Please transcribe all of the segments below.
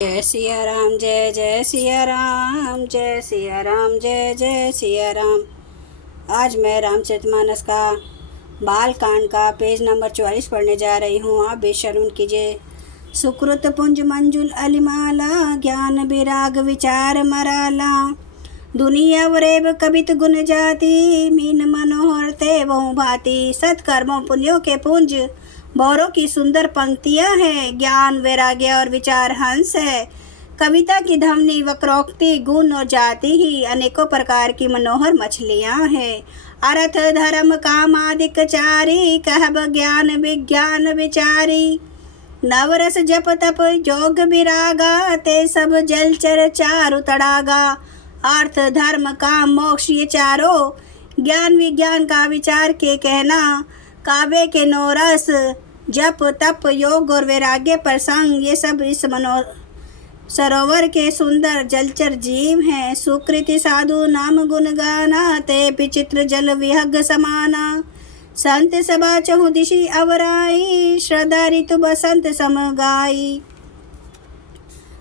जय सिया राम, जय जय सिया राम, जय सिया राम, जय जय सिया राम। आज मैं रामचरितमानस का बालकांड का पेज नंबर 44 पढ़ने जा रही हूँ। आप भी श्रवण कीजिए। सुकृत पुंज मंजुल अलिमाला, ज्ञान विराग विचार मराला। दुनिया वरेब कबित गुण जाति, मीन मनोहर ते बहु भांति। सत्कर्मों पुण्यों के पुंज बौरों की सुंदर पंक्तियां हैं। ज्ञान वैराग्य और विचार हंस है। कविता की धमनी वक्रोक्ति गुण और जाति ही अनेकों प्रकार की मनोहर मछलियां हैं। अर्थ धर्म काम आदिक चारी, कहब ज्ञान विज्ञान विचारी। नवरस जप तप योग विरागा, ते सब जलचर चारु तड़ागा। अर्थ धर्म काम मोक्ष ये चारों, ज्ञान विज्ञान का विचार के कहना। काव्य के नौरस जप तप योग और वैराग्य प्रसंग, ये सब इस सरोवर के सुंदर जलचर जीव हैं। सुकृति साधु नाम गुण गाना, ते विचित्र जल विहग समाना। संत सभा चहु दिशि अवराई, श्रद्धा ऋतु बसंत सम गाई।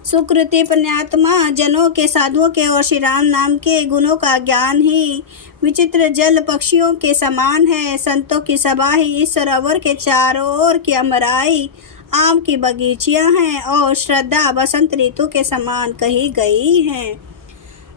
सुकृति पुण्यात्मा जनों के, साधुओं के और श्री राम नाम के गुणों का ज्ञान ही विचित्र जल पक्षियों के समान है। संतों की सभा ही इस सरोवर के चारों ओर की अमराई आम की बगीचियां हैं और श्रद्धा बसंत ऋतु के समान कही गई है।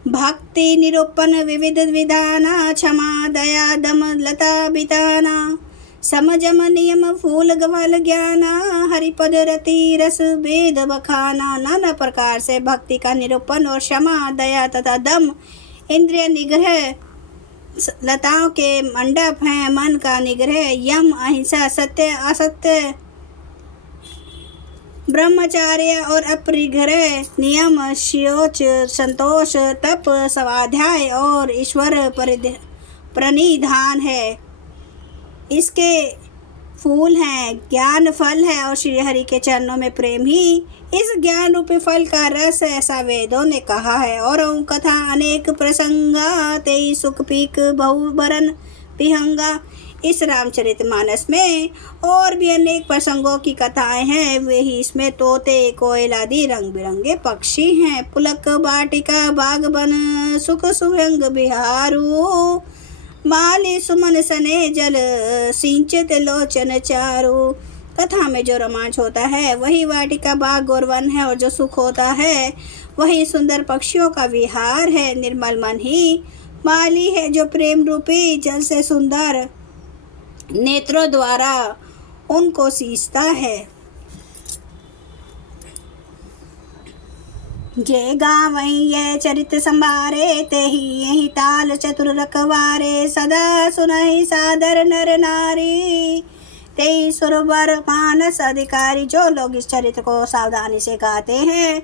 भक्ति निरूपण विविध विधाना, क्षमा दया दम लता बिताना। समजम नियम फूल गवल ज्ञाना, हरिपद रति रस वेद बखाना। नाना प्रकार से भक्ति का निरूपण और क्षमा दया तथा दम इंद्रिय निग्रह लताओं के मंडप हैं। मन का निग्रह यम अहिंसा सत्य असत्य ब्रह्मचार्य और अपरिग्रह नियम शौच संतोष तप स्वाध्याय और ईश्वर प्रणिधान है। इसके फूल हैं, ज्ञान फल है और श्री हरि के चरणों में प्रेम ही इस ज्ञान रूपी फल का रस है, ऐसा वेदों ने कहा है। और कथा अनेक प्रसंगा, तेई सुख पीक बहु बरन पिहंगा। इस रामचरितमानस में और भी अनेक प्रसंगों की कथाएं हैं। वे ही इसमें तोते कोयल आदि रंग बिरंगे पक्षी हैं। पुलक बाटिका बाग बन, सुख सुभंग बिहारू। माली सुमन सने जल, सिंचित लोचन चारू। कथा में जो रोमांच होता है वही वाटिका बाग और वन है, और जो सुख होता है वही सुंदर पक्षियों का विहार है। निर्मल मन ही माली है, जो प्रेम रूपी जल से सुंदर नेत्रों द्वारा उनको सींचता है। जे गावई ये चरित संभारे, ते ही यही ताल चतुर रखवारे। सदा सुनहि सादर नर नारी, ते सुरवर मानस अधिकारी। जो लोग इस चरित्र को सावधानी से गाते हैं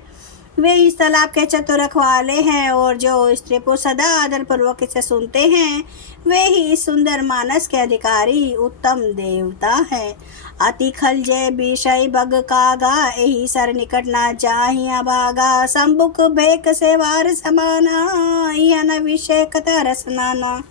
वे इस तालाब के चतुर रखवाले हैं, और जो स्त्री को सदा आदर पूर्वक इसे सुनते हैं वे ही इस सुंदर मानस के अधिकारी उत्तम देवता है। अति खल जय विषय बग कागा, यही सर निकट ना जाहिया भागा। संबुक भेक से वार समाना, यह न विषय कथा रसनाना।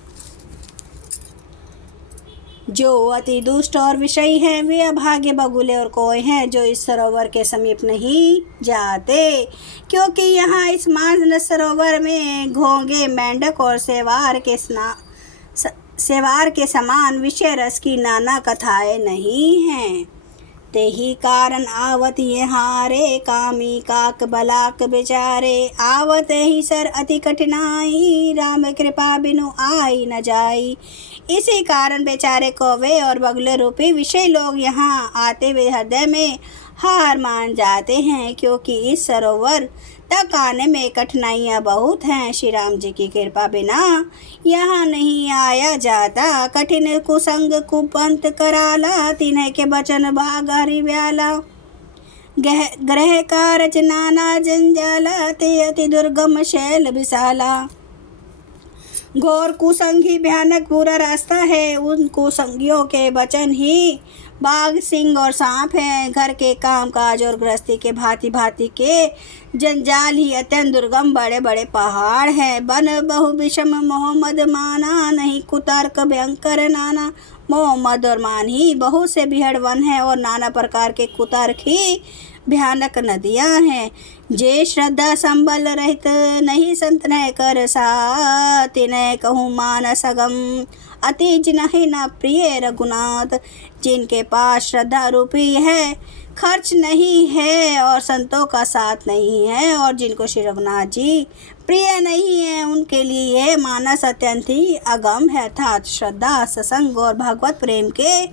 जो अति दुष्ट और विषयी हैं वे अभागे बगुले और कोय हैं, जो इस सरोवर के समीप नहीं जाते, क्योंकि यहाँ इस मानस सरोवर में घोंगे मेंढक और सेवार के समान विषय रस की नाना कथाएं नहीं हैं। ते ही कारण आवत ये हारे, कामी काक बलाक बेचारे। आवत ही सर अति कठिनाई, राम कृपा बिनु आई न जाई। इसी कारण बेचारे कौवे और बगुले रूपी विषय लोग यहाँ आते हुए हृदय में हार मान जाते हैं, क्योंकि इस सरोवर तक आने में कठिनाइयाँ बहुत हैं। श्री राम जी की कृपा बिना यहाँ नहीं आया जाता। कठिन कुसंग कुपंत कराला, तिन्ह के बचन भाग हरि व्याला। ग्रह कारज नाना जंजाला, ते अति दुर्गम शैल विशाला। घोर कुसंगी भयानक बुरा रास्ता है, उन कुसंगियों के वचन ही बाघ सिंह और सांप हैं। घर के काम काज और गृहस्थी के भांति भांति के जंजाल ही अत्यंत दुर्गम बड़े बड़े पहाड़ हैं। वन बहु विषम मोहम्मद माना, नहीं कुतर्क भयंकर नाना। मोहम्मद और मान ही बहुत से बिहड़ वन है, और नाना प्रकार के कुतर्क ही भयानक नदियां हैं। जे श्रद्धा संबल रहित नहीं संत न कर साथ, तिन्हें कहूँ मानस अगम अति जिन्हि न प्रिय रघुनाथ। जिनके पास श्रद्धा रूपी है खर्च नहीं है और संतों का साथ नहीं है, और जिनको श्री रघुनाथ जी प्रिय नहीं है उनके लिए यह मानस अत्यंत ही अगम है। अर्थात श्रद्धा, सत्संग और भगवत प्रेम के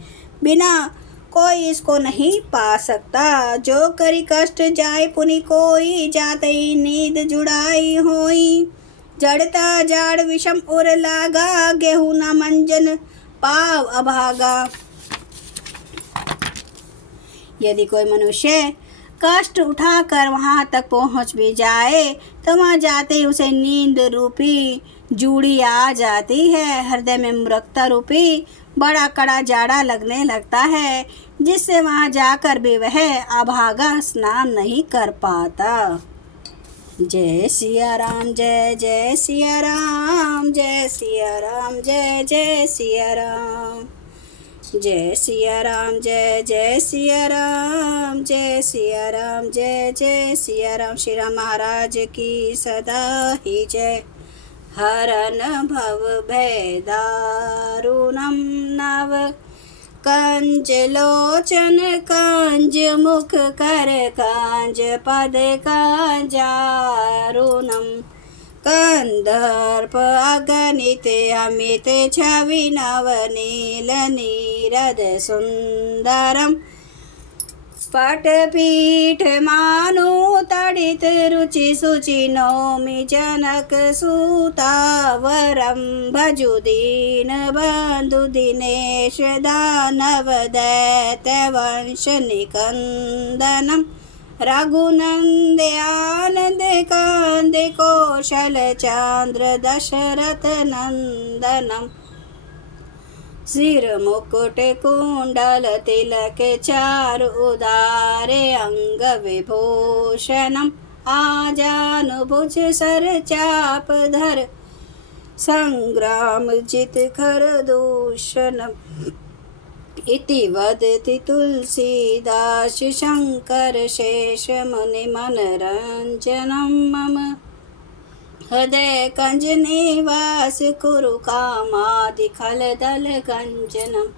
बिना कोई इसको नहीं पा सकता। जो करी कष्ट जाय पुनि कोई, जाते ही नींद जुड़ाई होई। जड़ता जाड़ विषम उर लागा, गेहूं न मंजन पाव अभागा। यदि कोई मनुष्य कष्ट उठाकर वहां तक पहुंच भी जाए तो वहां जाते ही उसे नींद रूपी जूड़ी आ जाती है। हृदय में मूर्खता रूपी बड़ा कड़ा जाड़ा लगने लगता है, जिससे वहां जाकर भी वह अभागा स्नान नहीं कर पाता। जय सिया राम, जय जय सिया राम, जय सिया राम, जय जय सिया राम। जय सिया राम, जय जय सिया राम, जय सिया राम, जय जय सिया राम। श्री राम महाराज की सदा ही जय। हरन भव भय दारुणम नव, कंज लोचन कंज मुख कर कंज पद कंजारुणम। कंदर्प अगणित अमित छवि नवनील नीरद सुंदरम। पटपीठ मानु तडित रुचि सुचि नौमि जनक सुतावरम। भजु दीन बंधु दिनेश दानव दैत्य वंश निकंदनम। रघुनंद आनंद कांद कौशल चंद्र दशरथ नंदनम। सिर मुकुट कुंडल तिलक चारु उदारे अंग विभूषणम। आजानुभुज सर चाप धर संग्राम जित खर दूषणम। इति वदति तुलसीदास शंकर शेष मुनि मनरंजनम। मम हृदय कंज निवास कुरु कामादि खल दल गंजनम।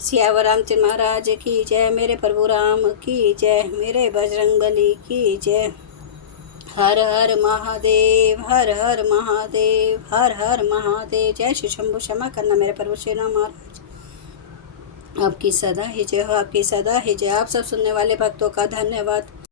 सियावर रामचंद्र महाराज की जय। मेरे प्रभु राम की जय। मेरे बजरंगबली की जय। हर हर महादेव, हर हर महादेव, हर हर महादेव। जय श्री शंभु। क्षमा करना मेरे प्रभु श्री राम महाराज, आपकी सदा ही जय हो, आपकी सदा ही जय। आप सब सुनने वाले भक्तों का धन्यवाद।